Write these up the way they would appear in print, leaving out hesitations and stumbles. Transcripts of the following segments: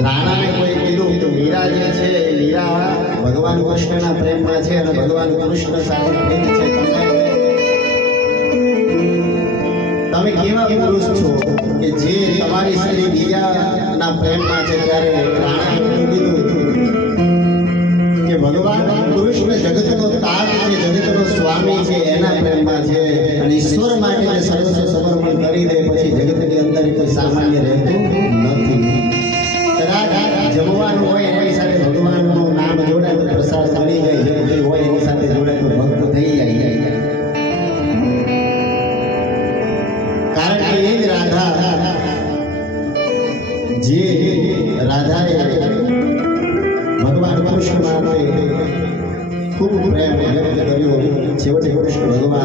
રાણાને કોઈ કીધું કે મીરા જે છે એ મીરા ભગવાન કૃષ્ણના પ્રેમમાં છે અને ભગવાન કૃષ્ણ સાથે પ્રેમ છે. તમે કેવા પુરુષ છો કે જે તમારી સ્ત્રી મીરાના પ્રેમમાં છે? ત્યારે રાણાએ એવું કીધું કે ભગવાન કૃષ્ણ જગતનો તાજ છે, જગતનો સ્વામી છે, એના પ્રેમમાં છે અને ઈશ્વર માટે જે સર્વસ્વ સમર્પણ કરી દે પછી જગતની અંદર કોઈ સામાન્ય રહેતું નથી. કદાચ જમવાનું હોય એની સાથે ભગવાનનું નામ જોડાય તો પ્રસાદ બની જાય, જમતી હોય એની સાથે જોડાય તો ભક્ત થઈ જાય. કારણ કે એ જ રાધા જે રાધાએ ભગવાન કૃષ્ણ માટે ખૂબ પ્રેમ વ્યક્ત કર્યો. છેવટે કૃષ્ણ ભગવાન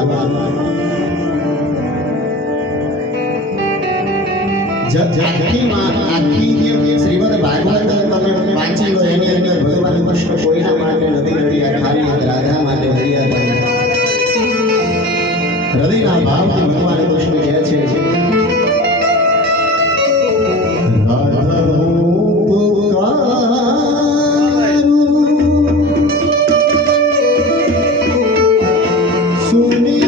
આખી શ્રીમદ ભાગવત તમે વાંચી લો, એની અંદર ભગવાન કૃષ્ણ કોઈના માટે નથી લડ્યા, ખાલી રાધા માટે લડ્યા હતા. હૃદયના ભાવથી ભગવાન કૃષ્ણ કહે છે સુની